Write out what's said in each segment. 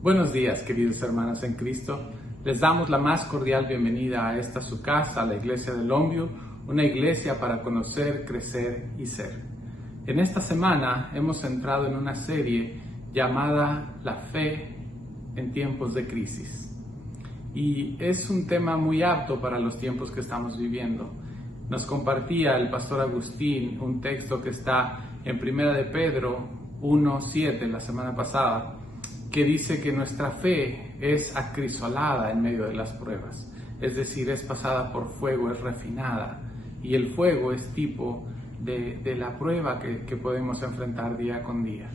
Buenos días, queridos hermanos en Cristo. Les damos la más cordial bienvenida a esta su casa, a la Iglesia de Longview, una iglesia para conocer, crecer y ser. En esta semana hemos entrado en una serie llamada La fe en tiempos de crisis. Y es un tema muy apto para los tiempos que estamos viviendo. Nos compartía el pastor Agustín un texto que está en 1 de Pedro 1:7 la semana pasada, que dice que nuestra fe es acrisolada en medio de las pruebas, es decir, es pasada por fuego, es refinada, y el fuego es tipo de la prueba que podemos enfrentar día con día.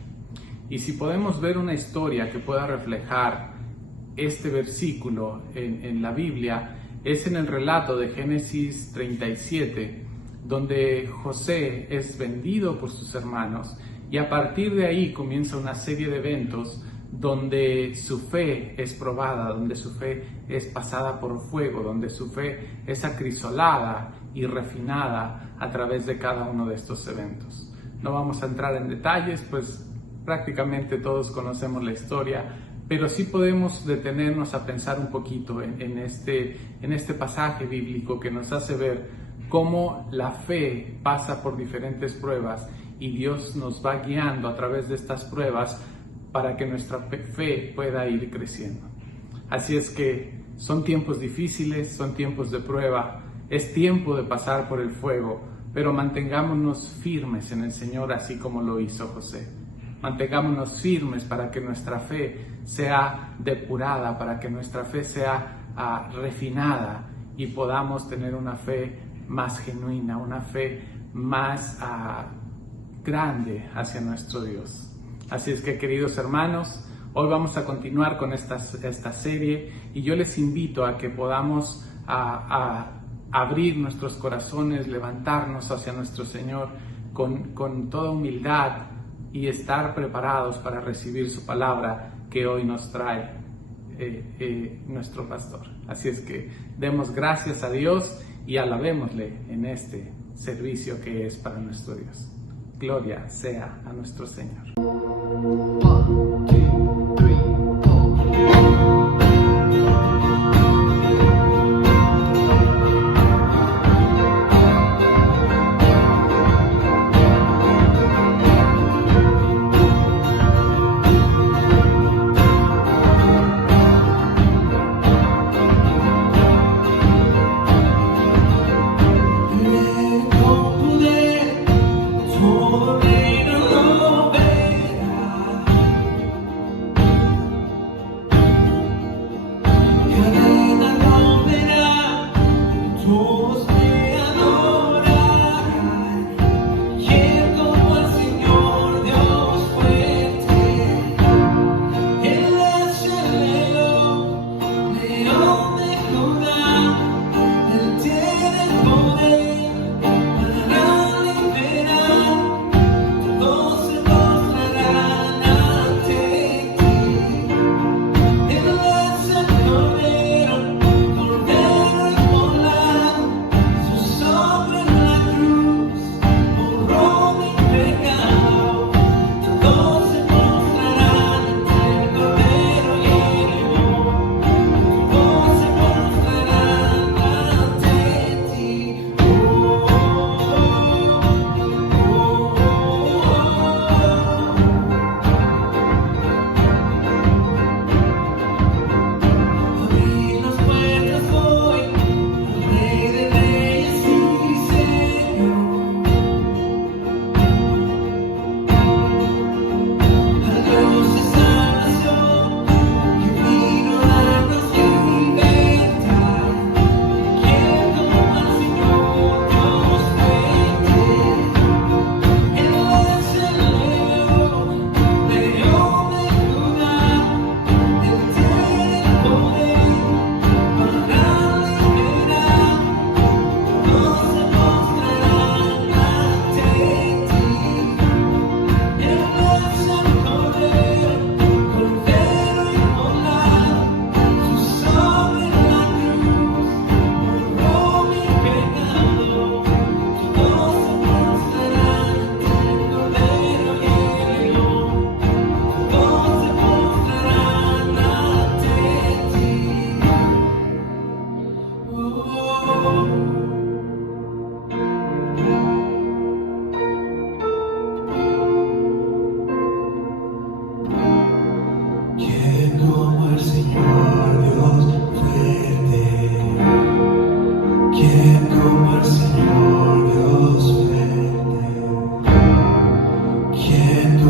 Y si podemos ver una historia que pueda reflejar este versículo en la Biblia, es en el relato de Génesis 37, donde José es vendido por sus hermanos, y a partir de ahí comienza una serie de eventos donde su fe es probada, donde su fe es pasada por fuego, donde su fe es acrisolada y refinada a través de cada uno de estos eventos. No vamos a entrar en detalles, pues prácticamente todos conocemos la historia, pero sí podemos detenernos a pensar un poquito en este pasaje bíblico que nos hace ver cómo la fe pasa por diferentes pruebas y Dios nos va guiando a través de estas pruebas para que nuestra fe pueda ir creciendo. Así es que son tiempos difíciles, son tiempos de prueba, es tiempo de pasar por el fuego, pero mantengámonos firmes en el Señor así como lo hizo José. Mantengámonos firmes para que nuestra fe sea depurada, para que nuestra fe sea refinada y podamos tener una fe más genuina, una fe más grande hacia nuestro Dios. Así es que, queridos hermanos, hoy vamos a continuar con esta serie y yo les invito a que podamos a abrir nuestros corazones, levantarnos hacia nuestro Señor con toda humildad y estar preparados para recibir su palabra que hoy nos trae nuestro pastor. Así es que demos gracias a Dios y alabémosle en este servicio que es para nuestro Dios. Gloria sea a nuestro Señor. 1, 2, 3, 4.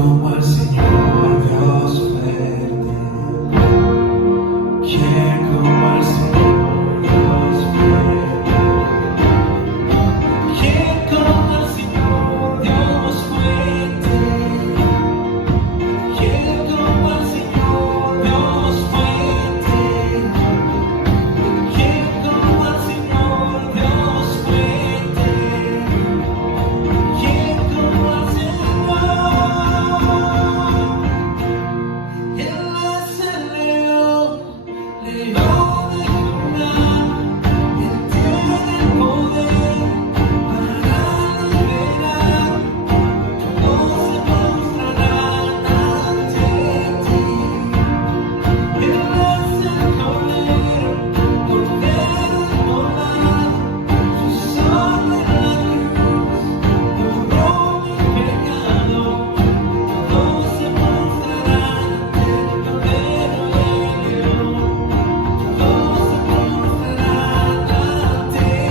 como al Señor Dios fuerte. ¿Quién como al Señor Dios fuerte? ¿Quién como al Señor Dios fuerte? ¿Quién como al Señor Dios fuerte? ¿Quién como al Señor Dios fuerte? ¿Quién como al Señor? Él es el león, león de Judá. Él tiene el poder para liberar. Todos se postrarán ante ti. Él es el Cordero inmolado. Su sangre en la cruz borró mi pecado. Todos se postrarán ante el Cordero y el León. Todos se postrarán ante ti.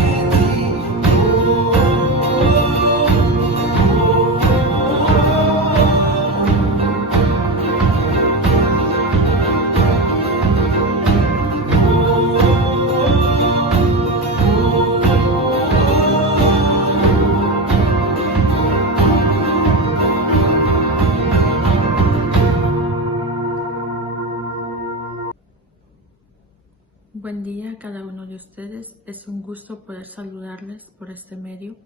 Buen día a cada uno de ustedes. Es un gusto poder saludarles por este medio,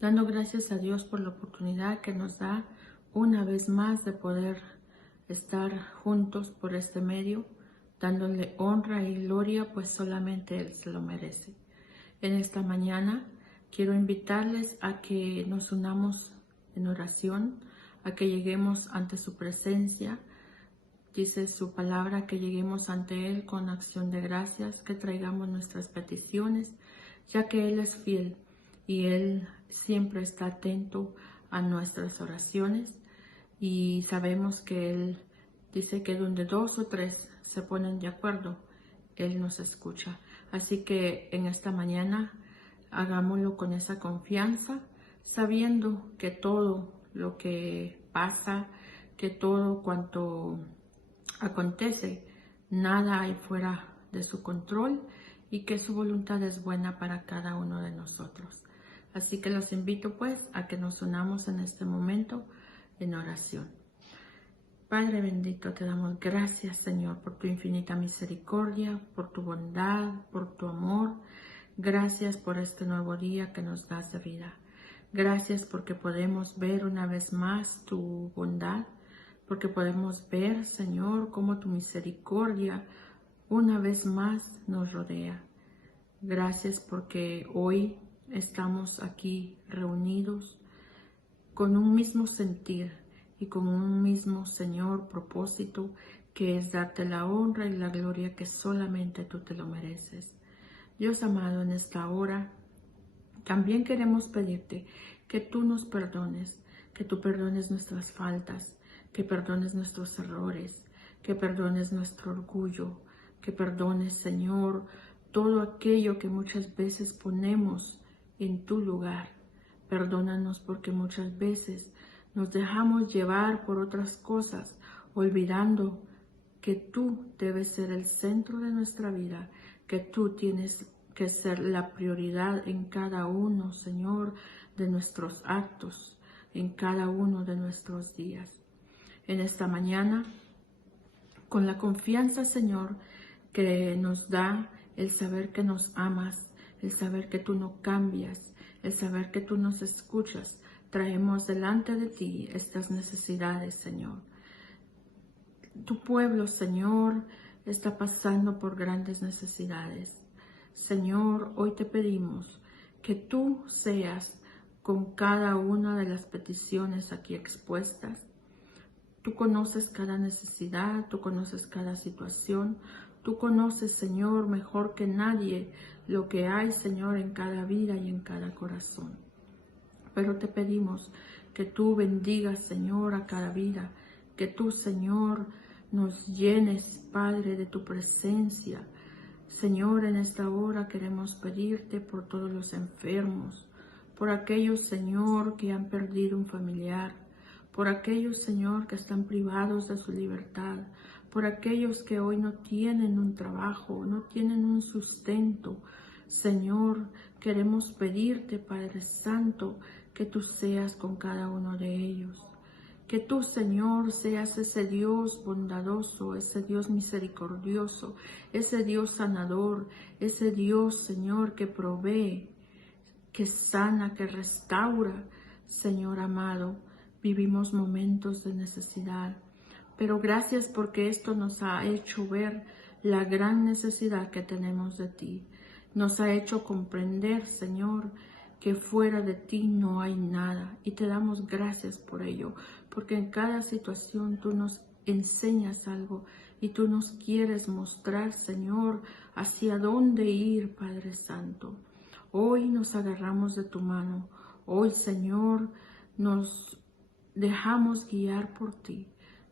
dando gracias a Dios por la oportunidad que nos da una vez más de poder estar juntos por este medio, dándole honra y gloria, pues solamente Él se lo merece. En esta mañana quiero invitarles a que nos unamos en oración, a que lleguemos ante su presencia. Dice su palabra que lleguemos ante Él con acción de gracias, que traigamos nuestras peticiones, ya que Él es fiel y Él siempre está atento a nuestras oraciones, y sabemos que Él dice que donde 2 o 3 se ponen de acuerdo, Él nos escucha. Así que en esta mañana hagámoslo con esa confianza, sabiendo que todo lo que pasa, que todo cuanto acontece, nada hay fuera de su control, y que su voluntad es buena para cada uno de nosotros. Así que los invito pues a que nos unamos en este momento en oración. Padre bendito, te damos gracias, Señor, por tu infinita misericordia, por tu bondad, por tu amor. Gracias por este nuevo día que nos das de vida. Gracias porque podemos ver una vez más tu bondad, porque podemos ver, Señor, cómo tu misericordia una vez más nos rodea. Gracias porque hoy estamos aquí reunidos con un mismo sentir y con un mismo, Señor, propósito, que es darte la honra y la gloria que solamente tú te lo mereces. Dios amado, en esta hora también queremos pedirte que tú nos perdones, que tú perdones nuestras faltas, que perdones nuestros errores, que perdones nuestro orgullo, que perdones, Señor, todo aquello que muchas veces ponemos en tu lugar. Perdónanos porque muchas veces nos dejamos llevar por otras cosas, olvidando que tú debes ser el centro de nuestra vida, que tú tienes que ser la prioridad en cada uno, Señor, de nuestros actos, en cada uno de nuestros días. En esta mañana, con la confianza, Señor, que nos da el saber que nos amas, el saber que tú no cambias, el saber que tú nos escuchas, traemos delante de ti estas necesidades, Señor. Tu pueblo, Señor, está pasando por grandes necesidades. Señor, hoy te pedimos que tú seas con cada una de las peticiones aquí expuestas. Tú conoces cada necesidad, tú conoces cada situación, tú conoces, Señor, mejor que nadie lo que hay, Señor, en cada vida y en cada corazón. Pero te pedimos que tú bendigas, Señor, a cada vida, que tú, Señor, nos llenes, Padre, de tu presencia. Señor, en esta hora queremos pedirte por todos los enfermos, por aquellos, Señor, que han perdido un familiar, por aquellos, Señor, que están privados de su libertad, por aquellos que hoy no tienen un trabajo, no tienen un sustento. Señor, queremos pedirte, Padre Santo, que tú seas con cada uno de ellos. Que tú, Señor, seas ese Dios bondadoso, ese Dios misericordioso, ese Dios sanador, ese Dios, Señor, que provee, que sana, que restaura. Señor amado, vivimos momentos de necesidad, pero gracias porque esto nos ha hecho ver la gran necesidad que tenemos de ti. Nos ha hecho comprender, Señor, que fuera de ti no hay nada, y te damos gracias por ello, porque en cada situación tú nos enseñas algo y tú nos quieres mostrar, Señor, hacia dónde ir, Padre Santo. Hoy nos agarramos de tu mano, hoy, Señor, nos dejamos guiar por ti.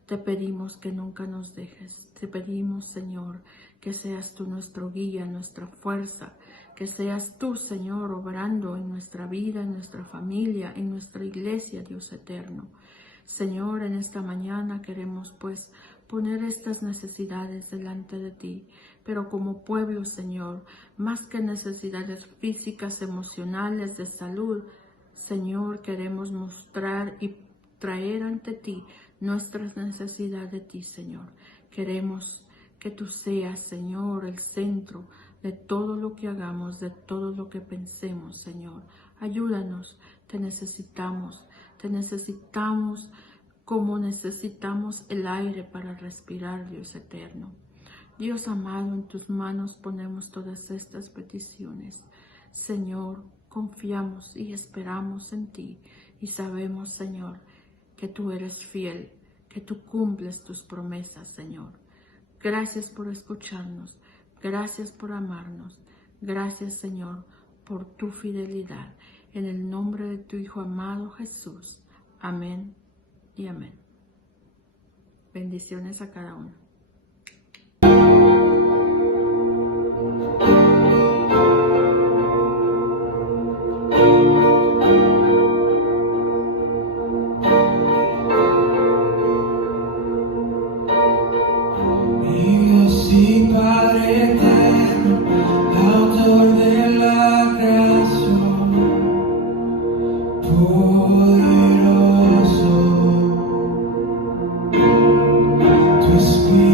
Te pedimos que nunca nos dejes. Te pedimos, Señor, que seas tú nuestro guía, nuestra fuerza, que seas tú, Señor, obrando en nuestra vida, en nuestra familia, en nuestra iglesia, Dios eterno. Señor, en esta mañana queremos pues poner estas necesidades delante de ti, pero como pueblo, Señor, más que necesidades físicas, emocionales, de salud, Señor, queremos mostrar y traer ante ti nuestras necesidades de ti, Señor. Queremos que tú seas, Señor, el centro de todo lo que hagamos, de todo lo que pensemos, Señor. Ayúdanos, te necesitamos como necesitamos el aire para respirar, Dios eterno. Dios amado, en tus manos ponemos todas estas peticiones. Señor, confiamos y esperamos en ti y sabemos, Señor, que tú eres fiel, que tú cumples tus promesas, Señor. Gracias por escucharnos, gracias por amarnos, gracias, Señor, por tu fidelidad. En el nombre de tu Hijo amado Jesús. Amén y amén. Bendiciones a cada uno. Dios y Padre eterno, autor de la creación, poderoso, tu Espíritu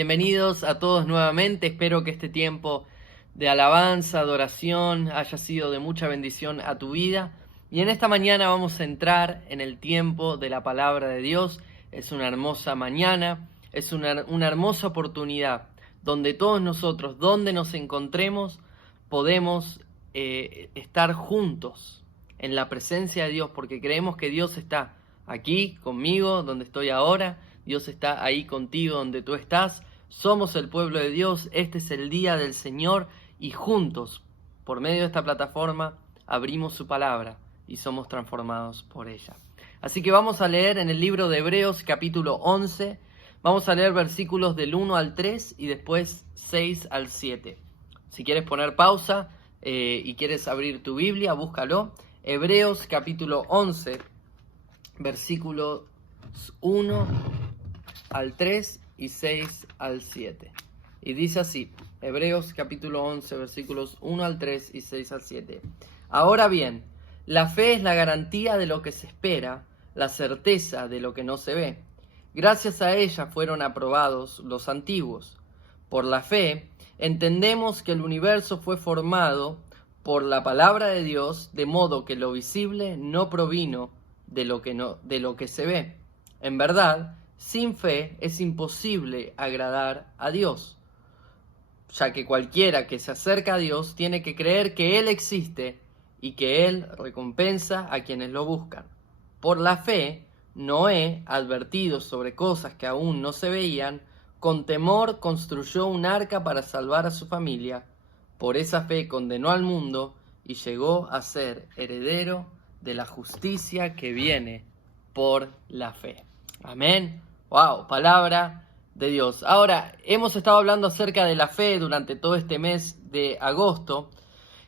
Bienvenidos a todos nuevamente. Espero que este tiempo de alabanza, adoración haya sido de mucha bendición a tu vida. Y en esta mañana vamos a entrar en el tiempo de la palabra de Dios. Es una hermosa mañana, es una hermosa oportunidad donde todos nosotros, donde nos encontremos, podemos estar juntos en la presencia de Dios, porque creemos que Dios está aquí conmigo, donde estoy ahora. Dios está ahí contigo, donde tú estás. Somos el pueblo de Dios. Este es el día del Señor y juntos, por medio de esta plataforma, abrimos su palabra y somos transformados por ella. Así que vamos a leer en el libro de Hebreos capítulo 11. Vamos a leer versículos del 1 al 3 y después 6 al 7. Si quieres poner pausa y quieres abrir tu Biblia, búscalo. Hebreos capítulo 11, versículos 1 al 3 y 6 al 7. Y dice así, Hebreos capítulo 11, versículos 1 al 3 y 6 al 7. Ahora bien, la fe es la garantía de lo que se espera, la certeza de lo que no se ve. Gracias a ella fueron aprobados los antiguos. Por la fe, entendemos que el universo fue formado por la palabra de Dios, de modo que lo visible no provino de lo que se ve. En verdad, sin fe es imposible agradar a Dios, ya que cualquiera que se acerca a Dios tiene que creer que Él existe y que Él recompensa a quienes lo buscan. Por la fe, Noé, advertido sobre cosas que aún no se veían, con temor construyó un arca para salvar a su familia. Por esa fe condenó al mundo y llegó a ser heredero de la justicia que viene por la fe. Amén. Wow, palabra de Dios. Ahora, hemos estado hablando acerca de la fe durante todo este mes de agosto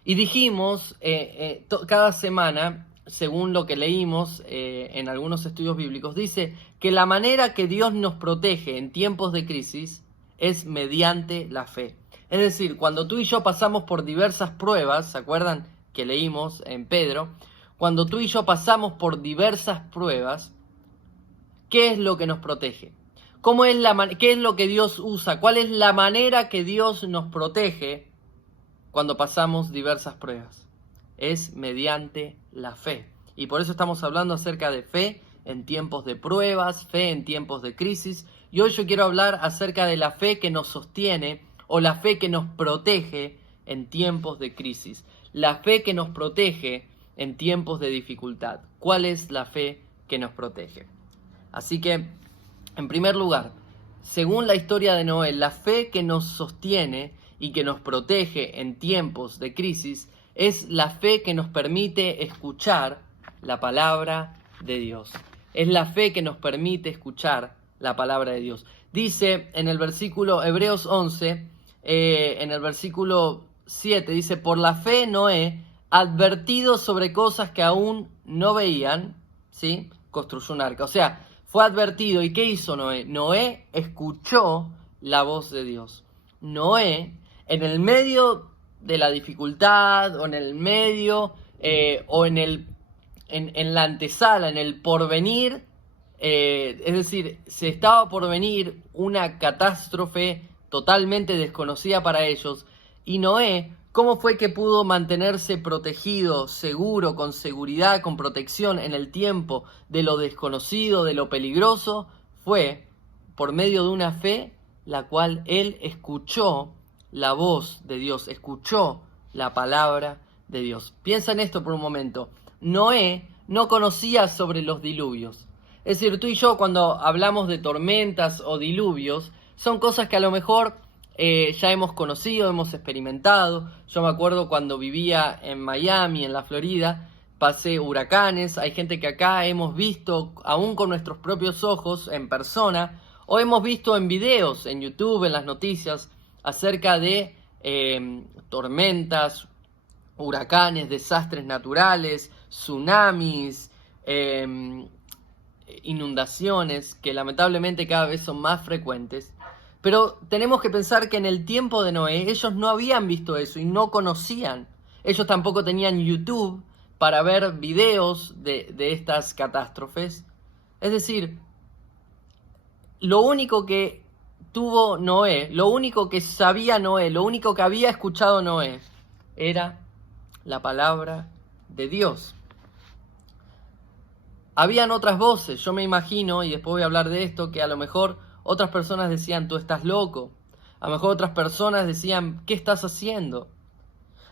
y dijimos cada semana, según lo que leímos en algunos estudios bíblicos, dice que la manera que Dios nos protege en tiempos de crisis es mediante la fe. Es decir, cuando tú y yo pasamos por diversas pruebas, ¿se acuerdan que leímos en Pedro? Cuando tú y yo pasamos por diversas pruebas, ¿qué es lo que nos protege? ¿Qué es lo que Dios usa? ¿Cuál es la manera que Dios nos protege cuando pasamos diversas pruebas? Es mediante la fe. Y por eso estamos hablando acerca de fe en tiempos de pruebas, fe en tiempos de crisis. Y hoy yo quiero hablar acerca de la fe que nos sostiene o la fe que nos protege en tiempos de crisis. La fe que nos protege en tiempos de dificultad. ¿Cuál es la fe que nos protege? Así que, en primer lugar, según la historia de Noé, la fe que nos sostiene y que nos protege en tiempos de crisis es la fe que nos permite escuchar la palabra de Dios. Es la fe que nos permite escuchar la palabra de Dios. Dice en el versículo Hebreos 11, en el versículo 7, dice, por la fe Noé, advertido sobre cosas que aún no veían, ¿sí?, construyó un arca. O sea, fue advertido. ¿Y qué hizo Noé? Noé escuchó la voz de Dios. Noé, en el medio de la dificultad, o en el medio, o en la antesala, en el porvenir, es decir, se estaba por venir una catástrofe totalmente desconocida para ellos. Y Noé, ¿cómo fue que pudo mantenerse protegido, seguro, con seguridad, con protección en el tiempo de lo desconocido, de lo peligroso? Fue por medio de una fe la cual él escuchó la voz de Dios, escuchó la palabra de Dios. Piensa en esto por un momento. Noé no conocía sobre los diluvios. Es decir, tú y yo cuando hablamos de tormentas o diluvios, son cosas que a lo mejor ya hemos conocido, hemos experimentado. Yo me acuerdo cuando vivía en Miami, en la Florida, pasé huracanes. Hay gente que acá hemos visto, aún con nuestros propios ojos, en persona, o hemos visto en videos, en YouTube, en las noticias, acerca de tormentas, huracanes, desastres naturales, tsunamis, inundaciones, que lamentablemente cada vez son más frecuentes. Pero tenemos que pensar que en el tiempo de Noé ellos no habían visto eso y no conocían. Ellos tampoco tenían YouTube para ver videos de estas catástrofes. Es decir, lo único que tuvo Noé, lo único que sabía Noé, lo único que había escuchado Noé, era la palabra de Dios. Habían otras voces, yo me imagino, y después voy a hablar de esto, que a lo mejor otras personas decían, tú estás loco. A lo mejor otras personas decían, ¿qué estás haciendo?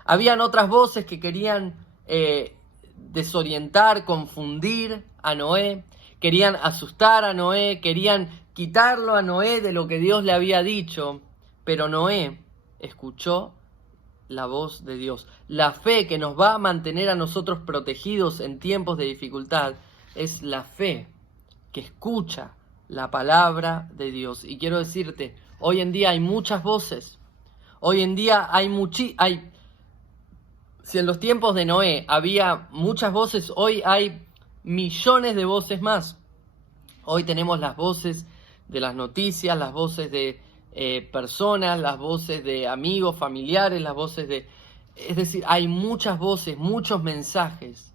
Habían otras voces que querían desorientar, confundir a Noé, querían asustar a Noé, querían quitarlo a Noé de lo que Dios le había dicho, pero Noé escuchó la voz de Dios. La fe que nos va a mantener a nosotros protegidos en tiempos de dificultad es la fe que escucha la palabra de Dios. Y quiero decirte, hoy en día hay muchas voces. Hoy en día si en los tiempos de Noé había muchas voces, hoy hay millones de voces más. Hoy tenemos las voces de las noticias, las voces de personas, las voces de amigos, familiares, las voces de... Es decir, hay muchas voces, muchos mensajes.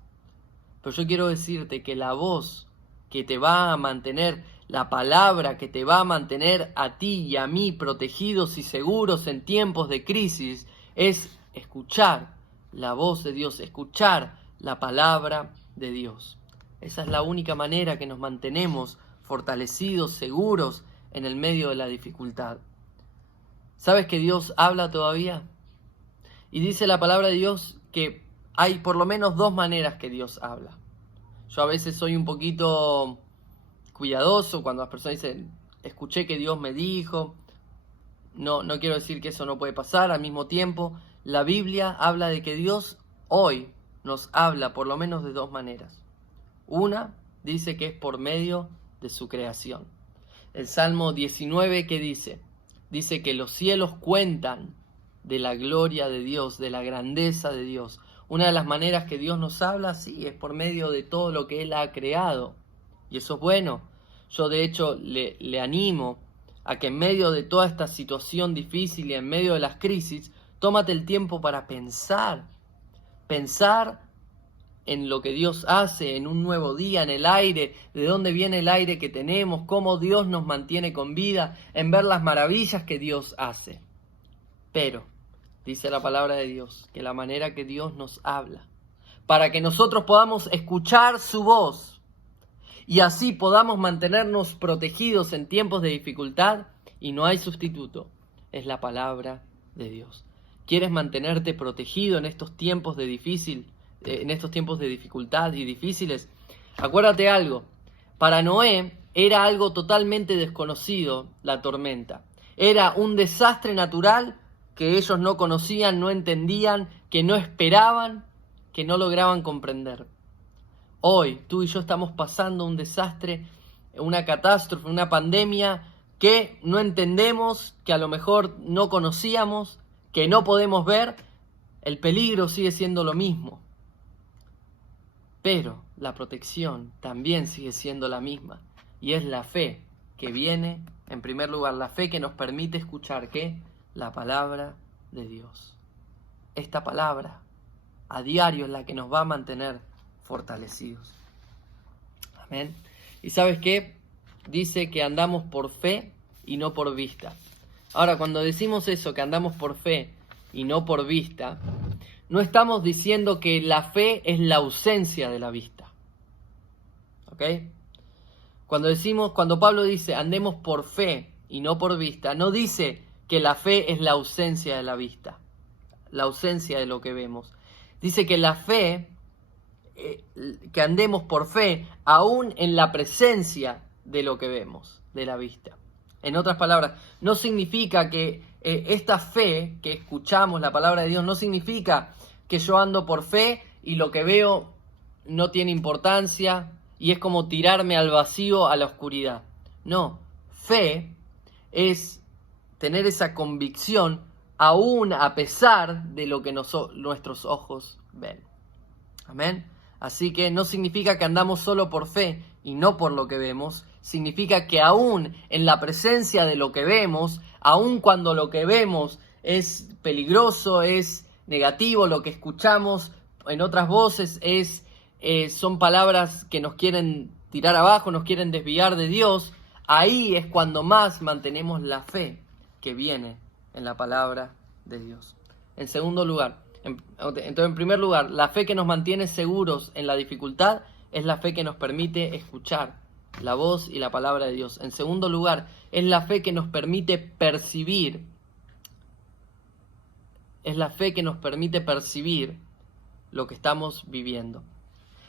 Pero yo quiero decirte que la voz que te va a mantener, la palabra que te va a mantener a ti y a mí protegidos y seguros en tiempos de crisis, es escuchar la voz de Dios, escuchar la palabra de Dios. Esa es la única manera que nos mantenemos fortalecidos, seguros en el medio de la dificultad. ¿Sabes que Dios habla todavía? Y dice la palabra de Dios que hay por lo menos dos maneras que Dios habla. Yo a veces soy un poquito cuidadoso cuando las personas dicen, escuché que Dios me dijo. No quiero decir que eso no puede pasar. Al mismo tiempo, la Biblia habla de que Dios hoy nos habla por lo menos de dos maneras. Una dice que es por medio de su creación. El Salmo 19, ¿qué dice? Dice que los cielos cuentan de la gloria de Dios, de la grandeza de Dios. Una de las maneras que Dios nos habla, sí, es por medio de todo lo que Él ha creado. Y eso es bueno. Yo de hecho le animo a que en medio de toda esta situación difícil y en medio de las crisis, tómate el tiempo para pensar en lo que Dios hace, en un nuevo día, en el aire, de dónde viene el aire que tenemos, cómo Dios nos mantiene con vida, en ver las maravillas que Dios hace. Pero, dice la palabra de Dios, que la manera que Dios nos habla, para que nosotros podamos escuchar su voz y así podamos mantenernos protegidos en tiempos de dificultad, y no hay sustituto, es la palabra de Dios. ¿Quieres mantenerte protegido en estos tiempos de dificultad y difíciles? Acuérdate algo, para Noé era algo totalmente desconocido la tormenta. Era un desastre natural que ellos no conocían, no entendían, que no esperaban, que no lograban comprender. Hoy tú y yo estamos pasando un desastre, una catástrofe, una pandemia que no entendemos, que a lo mejor no conocíamos, que no podemos ver. El peligro sigue siendo lo mismo. Pero la protección también sigue siendo la misma. Y es la fe que viene, en primer lugar, la fe que nos permite escuchar, ¿qué? La palabra de Dios. Esta palabra a diario es la que nos va a mantener fortalecidos. Amén. ¿Y sabes qué? Dice que andamos por fe y no por vista. Ahora, cuando decimos eso, que andamos por fe y no por vista, no estamos diciendo que la fe es la ausencia de la vista. ¿Ok? Cuando Pablo dice andemos por fe y no por vista, no dice que la fe es la ausencia de la vista, la ausencia de lo que vemos. Dice que la fe, que andemos por fe, aún en la presencia de lo que vemos, de la vista. En otras palabras, no significa que esta fe que escuchamos, la palabra de Dios, no significa que yo ando por fe y lo que veo no tiene importancia y es como tirarme al vacío, a la oscuridad. No, fe es tener esa convicción aún a pesar de lo que nuestros ojos ven. Amén. Así que no significa que andamos solo por fe y no por lo que vemos. Significa que aún en la presencia de lo que vemos, aún cuando lo que vemos es peligroso, es negativo, lo que escuchamos en otras voces son palabras que nos quieren tirar abajo, nos quieren desviar de Dios, Ahí es cuando más mantenemos la fe que viene en la palabra de Dios. En segundo lugar, entonces en primer lugar, la fe que nos mantiene seguros en la dificultad es la fe que nos permite escuchar la voz y la palabra de Dios. En segundo lugar, es la fe que nos permite percibir. Es la fe que nos permite percibir lo que estamos viviendo.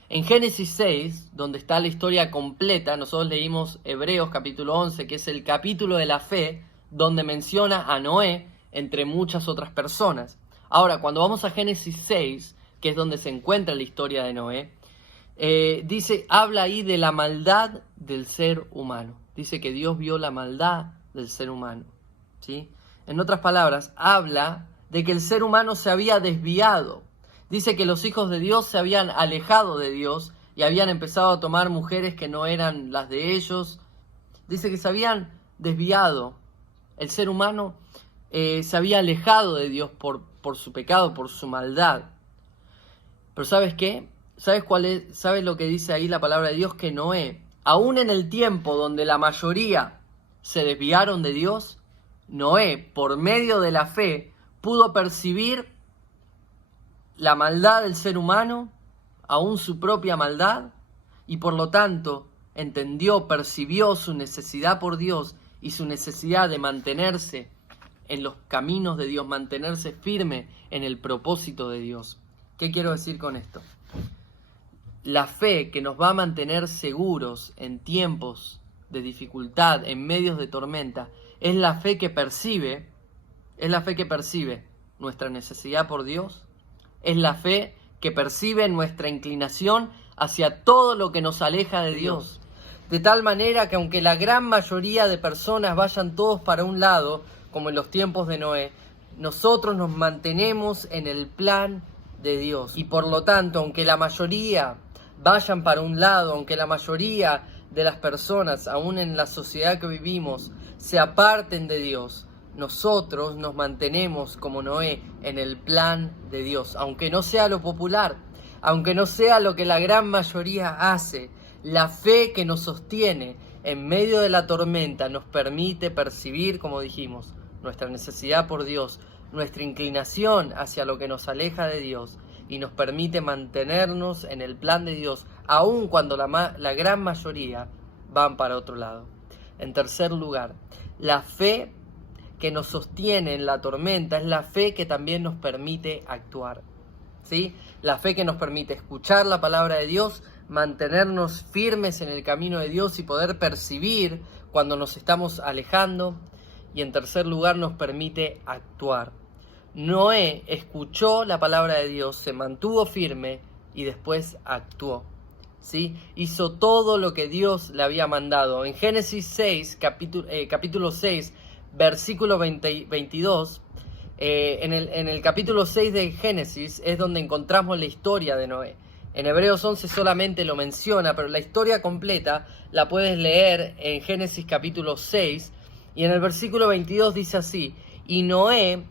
En Génesis 6, donde está la historia completa, nosotros leímos Hebreos capítulo 11, que es el capítulo de la fe, donde menciona a Noé, entre muchas otras personas. Ahora, cuando vamos a Génesis 6, que es donde se encuentra la historia de Noé, habla ahí de la maldad del ser humano. Dice que Dios vio la maldad del ser humano, ¿sí? En otras palabras, habla de que el ser humano se había desviado. Dice que los hijos de Dios se habían alejado de Dios y habían empezado a tomar mujeres que no eran las de ellos. Dice que se habían desviado. El ser humano se había alejado de Dios por su pecado, por su maldad. Pero ¿sabes qué? ¿Sabes lo que dice ahí la palabra de Dios? Que Noé, aún en el tiempo donde la mayoría se desviaron de Dios, Noé, por medio de la fe, pudo percibir la maldad del ser humano, aún su propia maldad, y por lo tanto percibió su necesidad por Dios y su necesidad de mantenerse en los caminos de Dios, mantenerse firme en el propósito de Dios. ¿Qué quiero decir con esto? La fe que nos va a mantener seguros en tiempos de dificultad, en medios de tormenta, es la fe que percibe nuestra necesidad por Dios, es la fe que percibe nuestra inclinación hacia todo lo que nos aleja de Dios. De tal manera que aunque la gran mayoría de personas vayan todos para un lado, como en los tiempos de Noé, nosotros nos mantenemos en el plan de Dios. Y por lo tanto, aunque la mayoría vayan para un lado, aunque la mayoría de las personas, aún en la sociedad que vivimos, se aparten de Dios, nosotros nos mantenemos como Noé en el plan de Dios, aunque no sea lo popular, aunque no sea lo que la gran mayoría hace. La fe que nos sostiene en medio de la tormenta nos permite percibir, como dijimos, nuestra necesidad por Dios, nuestra inclinación hacia lo que nos aleja de Dios, y nos permite mantenernos en el plan de Dios, aun cuando la gran mayoría van para otro lado. En tercer lugar, la fe que nos sostiene en la tormenta es la fe que también nos permite actuar, ¿sí? La fe que nos permite escuchar la palabra de Dios, mantenernos firmes en el camino de Dios y poder percibir cuando nos estamos alejando. Y en tercer lugar, nos permite actuar. Noé escuchó la palabra de Dios, se mantuvo firme y después actuó, ¿sí? Hizo todo lo que Dios le había mandado. En Génesis 6, capítulo 6, versículo 22, en el capítulo 6 de Génesis es donde encontramos la historia de Noé. En Hebreos 11 solamente lo menciona, pero la historia completa la puedes leer en Génesis capítulo 6, y en el versículo 22 dice así: y Noé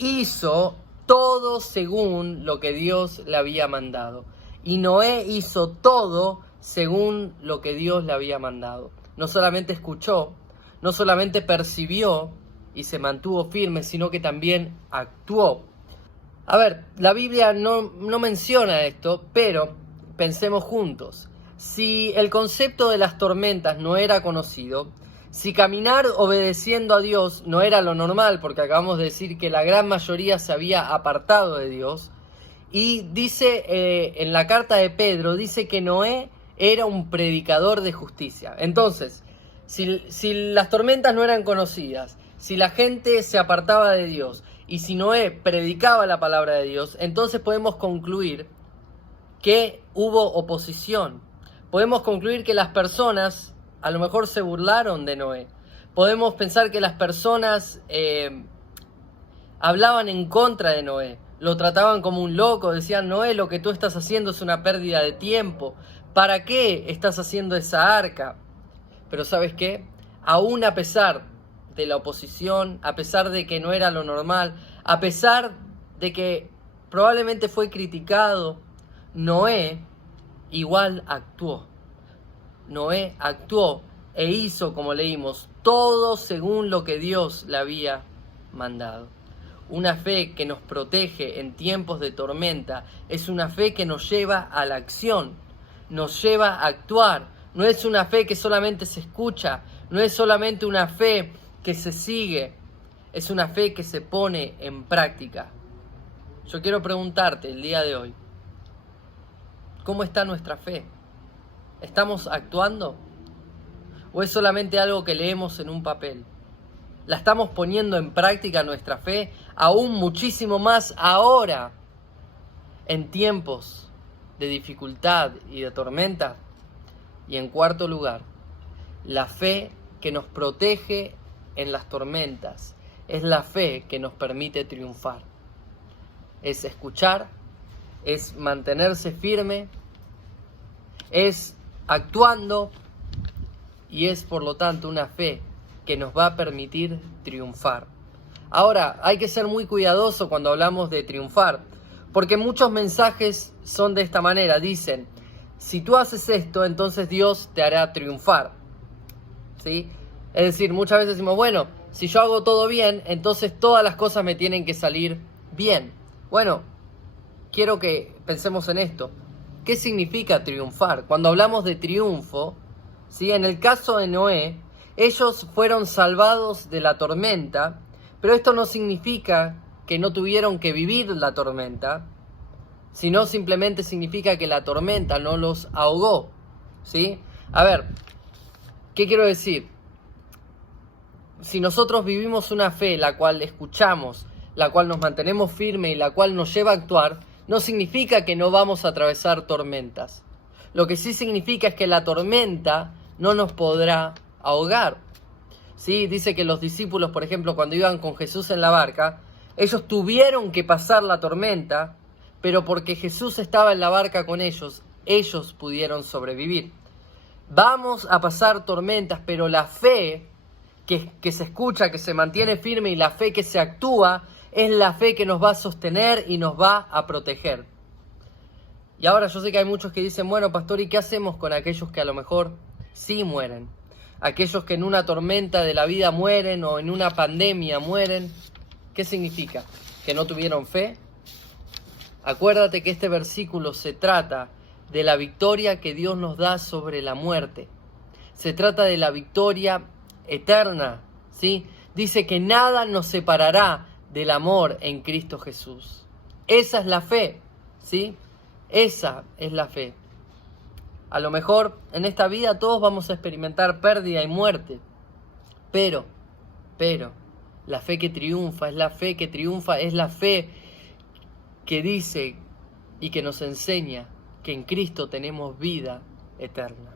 hizo todo según lo que Dios le había mandado. Y Noé hizo todo según lo que Dios le había mandado. No solamente escuchó, no solamente percibió y se mantuvo firme, sino que también actuó. A ver, la Biblia no menciona esto, pero pensemos juntos. Si el concepto de las tormentas no era conocido, si caminar obedeciendo a Dios no era lo normal, porque acabamos de decir que la gran mayoría se había apartado de Dios, y dice en la carta de Pedro, dice que Noé era un predicador de justicia. Entonces, si las tormentas no eran conocidas, si la gente se apartaba de Dios, y si Noé predicaba la palabra de Dios, entonces podemos concluir que hubo oposición. Podemos concluir que las personas a lo mejor se burlaron de Noé. Podemos pensar que las personas hablaban en contra de Noé, lo trataban como un loco, decían: Noé, lo que tú estás haciendo es una pérdida de tiempo, ¿para qué estás haciendo esa arca? Pero ¿sabes qué? Aún a pesar de la oposición, a pesar de que no era lo normal, a pesar de que probablemente fue criticado, Noé igual actuó. Noé actuó e hizo, como leímos, todo según lo que Dios le había mandado. Una fe que nos protege en tiempos de tormenta es una fe que nos lleva a la acción, nos lleva a actuar. No es una fe que solamente se escucha, no es solamente una fe que se sigue, es una fe que se pone en práctica. Yo quiero preguntarte el día de hoy, ¿cómo está nuestra fe? ¿Estamos actuando? ¿O es solamente algo que leemos en un papel? ¿La estamos poniendo en práctica nuestra fe aún muchísimo más ahora, en tiempos de dificultad y de tormenta? Y en cuarto lugar, la fe que nos protege en las tormentas es la fe que nos permite triunfar. Es escuchar, es mantenerse firme, es actuando y es por lo tanto una fe que nos va a permitir triunfar. Ahora, hay que ser muy cuidadoso cuando hablamos de triunfar, porque muchos mensajes son de esta manera, dicen, si tú haces esto, entonces Dios te hará triunfar, ¿sí? Es decir, muchas veces decimos, bueno, si yo hago todo bien, entonces todas las cosas me tienen que salir bien. Bueno, quiero que pensemos en esto. ¿Qué significa triunfar? Cuando hablamos de triunfo, ¿sí? En el caso de Noé, ellos fueron salvados de la tormenta, pero esto no significa que no tuvieron que vivir la tormenta, sino simplemente significa que la tormenta no los ahogó, ¿sí? A ver, ¿qué quiero decir? Si nosotros vivimos una fe, la cual escuchamos, la cual nos mantenemos firmes y la cual nos lleva a actuar, no significa que no vamos a atravesar tormentas. Lo que sí significa es que la tormenta no nos podrá ahogar. ¿Sí? Dice que los discípulos, por ejemplo, cuando iban con Jesús en la barca, ellos tuvieron que pasar la tormenta, pero porque Jesús estaba en la barca con ellos, ellos pudieron sobrevivir. Vamos a pasar tormentas, pero la fe que se escucha, que se mantiene firme y la fe que se actúa, es la fe que nos va a sostener y nos va a proteger. Y ahora yo sé que hay muchos que dicen, bueno, pastor, ¿y qué hacemos con aquellos que a lo mejor sí mueren? Aquellos que en una tormenta de la vida mueren o en una pandemia mueren. ¿Qué significa? ¿Que no tuvieron fe? Acuérdate que este versículo se trata de la victoria que Dios nos da sobre la muerte. Se trata de la victoria eterna, ¿sí? Dice que nada nos separará del amor en Cristo Jesús. Esa es la fe, ¿sí? Esa es la fe. A lo mejor en esta vida todos vamos a experimentar pérdida y muerte, pero la fe que triunfa, es la fe que triunfa, es la fe que dice y que nos enseña que en Cristo tenemos vida eterna.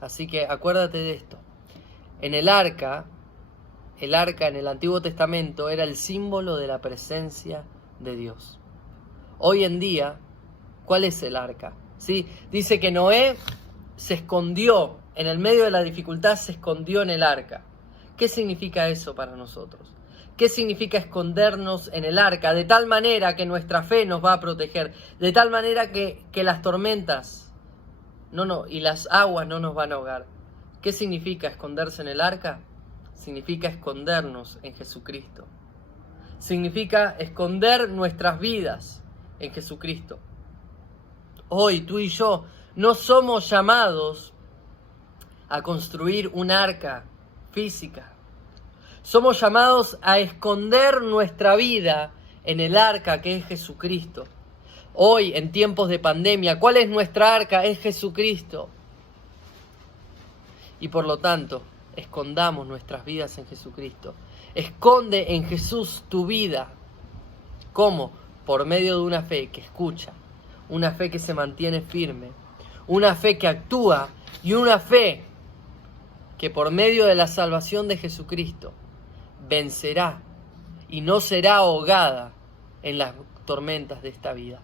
Así que acuérdate de esto. En el arca en el Antiguo Testamento era el símbolo de la presencia de Dios. Hoy en día, ¿cuál es el arca? ¿Sí? Dice que Noé se escondió, en el medio de la dificultad se escondió en el arca. ¿Qué significa eso para nosotros? ¿Qué significa escondernos en el arca? De tal manera que nuestra fe nos va a proteger, de tal manera que las tormentas y las aguas no nos van a ahogar. ¿Qué significa esconderse en el arca? Significa escondernos en Jesucristo. Significa esconder nuestras vidas en Jesucristo. Hoy tú y yo no somos llamados a construir un arca física. Somos llamados a esconder nuestra vida en el arca que es Jesucristo. Hoy, en tiempos de pandemia, ¿cuál es nuestra arca? Es Jesucristo. Y por lo tanto, escondamos nuestras vidas en Jesucristo. Esconde en Jesús tu vida. ¿Cómo? Por medio de una fe que escucha, una fe que se mantiene firme, una fe que actúa y una fe que por medio de la salvación de Jesucristo vencerá y no será ahogada en las tormentas de esta vida.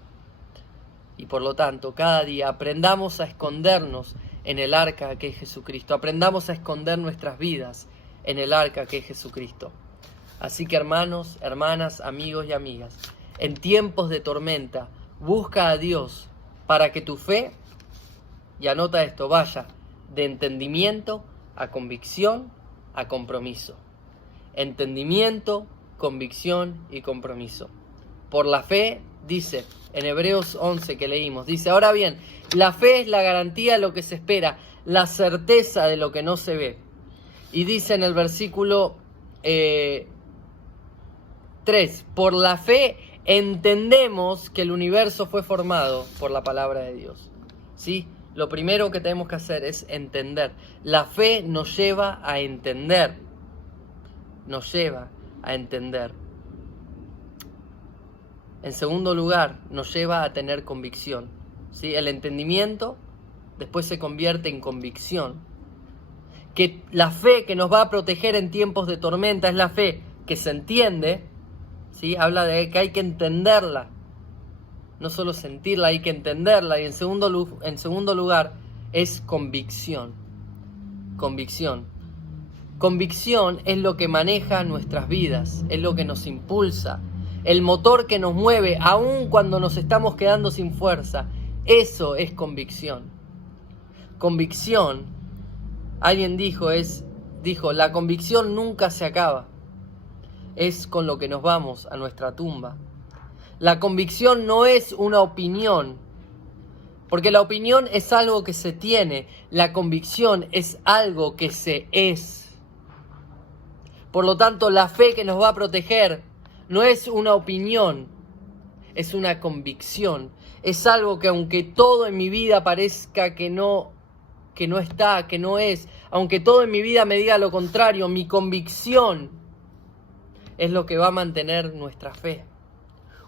Y por lo tanto, cada día aprendamos a escondernos en el arca que es Jesucristo. Aprendamos a esconder nuestras vidas en el arca que es Jesucristo. Así que hermanos, hermanas, amigos y amigas, en tiempos de tormenta, busca a Dios para que tu fe, y anota esto, vaya de entendimiento a convicción, a compromiso. Entendimiento, convicción y compromiso. Por la fe, dice en Hebreos 11 que leímos, dice, ahora bien, la fe es la garantía de lo que se espera, la certeza de lo que no se ve. Y dice en el versículo 3, por la fe entendemos que el universo fue formado por la palabra de Dios. ¿Sí? Lo primero que tenemos que hacer es entender. La fe nos lleva a entender. Nos lleva a entender. En segundo lugar, nos lleva a tener convicción. ¿Sí? El entendimiento después se convierte en convicción. Que la fe que nos va a proteger en tiempos de tormenta es la fe que se entiende. ¿Sí? Habla de que hay que entenderla. No solo sentirla, hay que entenderla. Y en segundo lugar es convicción. Convicción. Convicción es lo que maneja nuestras vidas, es lo que nos impulsa, el motor que nos mueve, aun cuando nos estamos quedando sin fuerza. Eso es convicción. Convicción, alguien dijo, la convicción nunca se acaba. Es con lo que nos vamos a nuestra tumba. La convicción no es una opinión, porque la opinión es algo que se tiene, la convicción es algo que se es. Por lo tanto, la fe que nos va a proteger no es una opinión, es una convicción. Es algo que aunque todo en mi vida parezca que no está, que no es, aunque todo en mi vida me diga lo contrario, mi convicción es lo que va a mantener nuestra fe.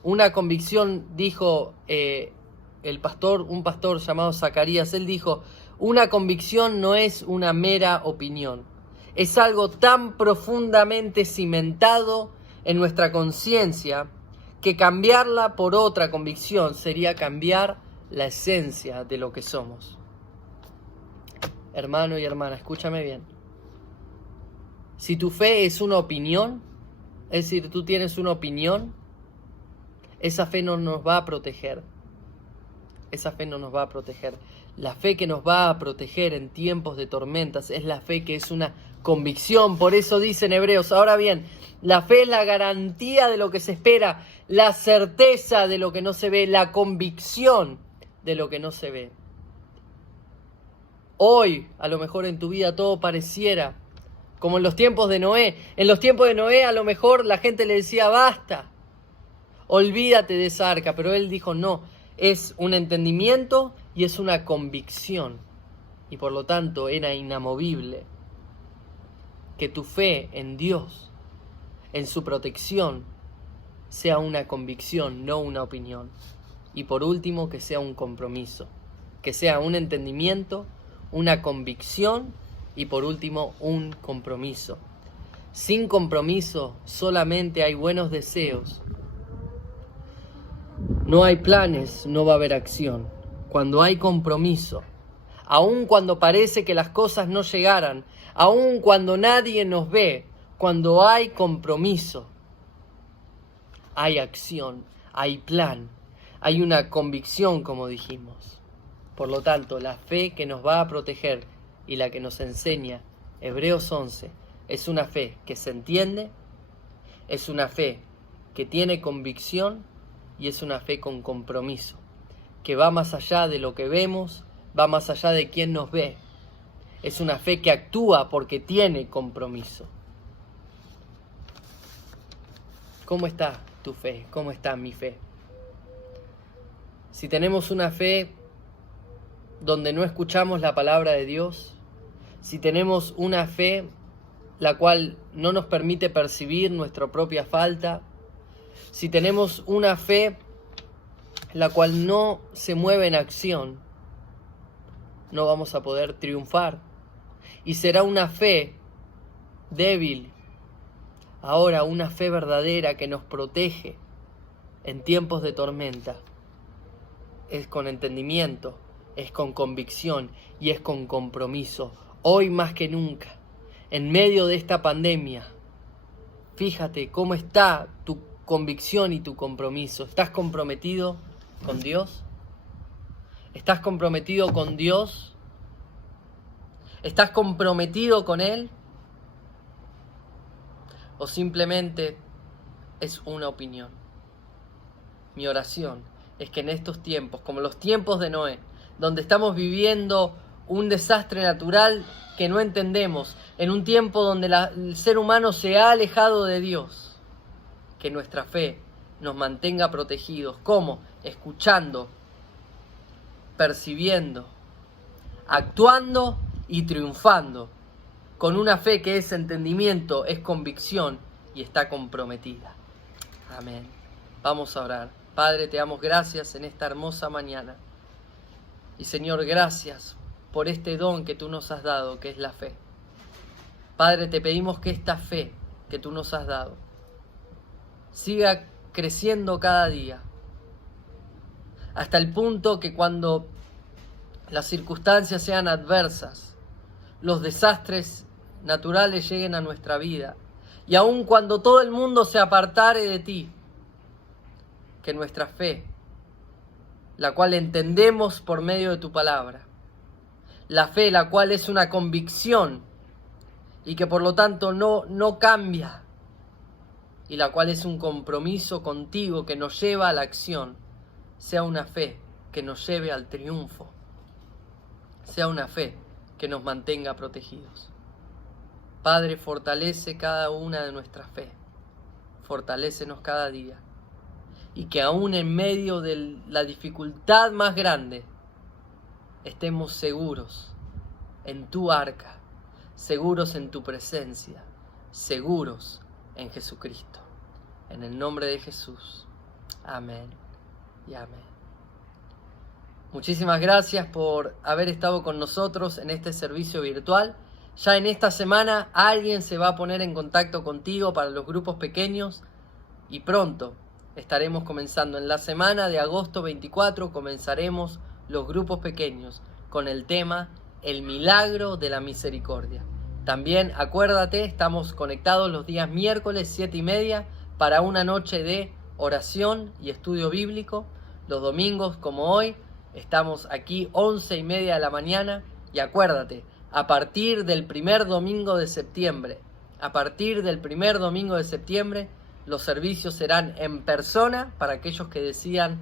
Una convicción, dijo un pastor llamado Zacarías, él dijo, una convicción no es una mera opinión. Es algo tan profundamente cimentado en nuestra conciencia que cambiarla por otra convicción sería cambiar la esencia de lo que somos. Hermano y hermana, escúchame bien. Si tu fe es una opinión, es decir, tú tienes una opinión, esa fe no nos va a proteger. Esa fe no nos va a proteger. La fe que nos va a proteger en tiempos de tormentas es la fe que es una convicción. Por eso dice en Hebreos, ahora bien, la fe es la garantía de lo que se espera, la certeza de lo que no se ve, la convicción de lo que no se ve. Hoy, a lo mejor en tu vida todo pareciera como en los tiempos de Noé. En los tiempos de Noé a lo mejor la gente le decía, basta, olvídate de esa arca. Pero él dijo, no, es un entendimiento y es una convicción. Y por lo tanto era inamovible. Que tu fe en Dios, en su protección, sea una convicción, no una opinión. Y por último, que sea un compromiso. Que sea un entendimiento, una convicción y por último, un compromiso. Sin compromiso solamente hay buenos deseos. No hay planes, no va a haber acción. Cuando hay compromiso, aun cuando parece que las cosas no llegaran, aun cuando nadie nos ve, cuando hay compromiso, hay acción, hay plan, hay una convicción, como dijimos. Por lo tanto, la fe que nos va a proteger y la que nos enseña Hebreos 11 es una fe que se entiende, es una fe que tiene convicción y es una fe con compromiso, que va más allá de lo que vemos, va más allá de quién nos ve. Es una fe que actúa porque tiene compromiso. ¿Cómo está tu fe? ¿Cómo está mi fe? Si tenemos una fe donde no escuchamos la palabra de Dios, si tenemos una fe la cual no nos permite percibir nuestra propia falta, si tenemos una fe la cual no se mueve en acción, no vamos a poder triunfar. Y será una fe débil. Ahora, una fe verdadera que nos protege en tiempos de tormenta. Es con entendimiento, es con convicción y es con compromiso. Hoy más que nunca, en medio de esta pandemia, fíjate cómo está tu convicción y tu compromiso. ¿Estás comprometido con Dios? ¿Estás comprometido con Dios? ¿Estás comprometido con Él? ¿O simplemente es una opinión? Mi oración es que en estos tiempos, como los tiempos de Noé, donde estamos viviendo un desastre natural que no entendemos, en un tiempo donde el ser humano se ha alejado de Dios, que nuestra fe nos mantenga protegidos. ¿Cómo? Escuchando, percibiendo, actuando y triunfando, con una fe que es entendimiento, es convicción y está comprometida. Amén. Vamos a orar. Padre, te damos gracias en esta hermosa mañana. Y Señor, gracias por este don que tú nos has dado, que es la fe. Padre, te pedimos que esta fe que tú nos has dado siga creciendo cada día, hasta el punto que cuando las circunstancias sean adversas, los desastres naturales lleguen a nuestra vida, y aun cuando todo el mundo se apartare de ti, que nuestra fe, la cual entendemos por medio de tu palabra, la fe la cual es una convicción y que por lo tanto no cambia, y la cual es un compromiso contigo que nos lleva a la acción, sea una fe que nos lleve al triunfo, sea una fe que nos mantenga protegidos. Padre, fortalece cada una de nuestras fe, fortalécenos cada día, y que aún en medio de la dificultad más grande, estemos seguros en tu arca, seguros en tu presencia, seguros en Jesucristo. En el nombre de Jesús. Amén y amén. Muchísimas gracias por haber estado con nosotros en este servicio virtual. Ya en esta semana alguien se va a poner en contacto contigo para los grupos pequeños y pronto estaremos comenzando. En la semana de agosto 24 comenzaremos los grupos pequeños con el tema El milagro de la misericordia. También acuérdate, estamos conectados los días miércoles 7:30 para una noche de oración y estudio bíblico. Los domingos, como hoy, estamos aquí 11:30 de la mañana. Y acuérdate, a partir del primer domingo de septiembre, los servicios serán en persona. Para aquellos que decidan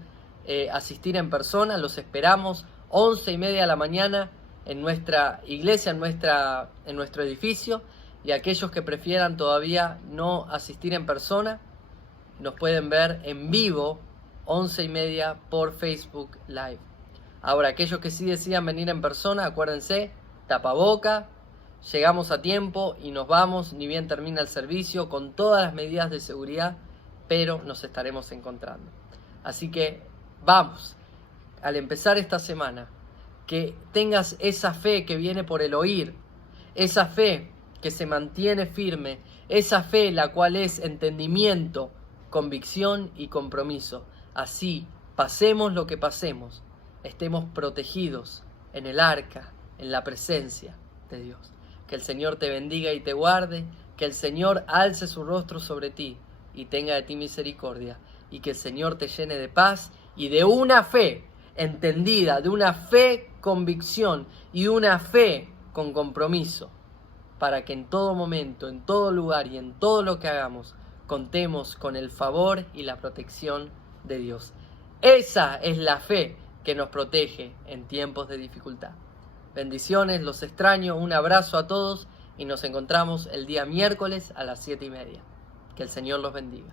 asistir en persona, los esperamos 11:30 de la mañana en nuestra iglesia, en nuestro edificio, y aquellos que prefieran todavía no asistir en persona, nos pueden ver en vivo 11:30 por Facebook Live. Ahora, aquellos que sí decidan venir en persona, acuérdense, tapaboca, llegamos a tiempo y nos vamos, ni bien termina el servicio, con todas las medidas de seguridad, pero nos estaremos encontrando. Así que vamos, al empezar esta semana, que tengas esa fe que viene por el oír, esa fe que se mantiene firme, esa fe la cual es entendimiento, convicción y compromiso. Así, pasemos lo que pasemos, estemos protegidos en el arca, en la presencia de Dios. Que el Señor te bendiga y te guarde, que el Señor alce su rostro sobre ti y tenga de ti misericordia, y que el Señor te llene de paz y de una fe entendida, de una fe convicción y una fe con compromiso, para que en todo momento, en todo lugar y en todo lo que hagamos, contemos con el favor y la protección de Dios. Esa es la fe que nos protege en tiempos de dificultad. Bendiciones, los extraño, un abrazo a todos y nos encontramos el día miércoles a las 7:30. Que el Señor los bendiga.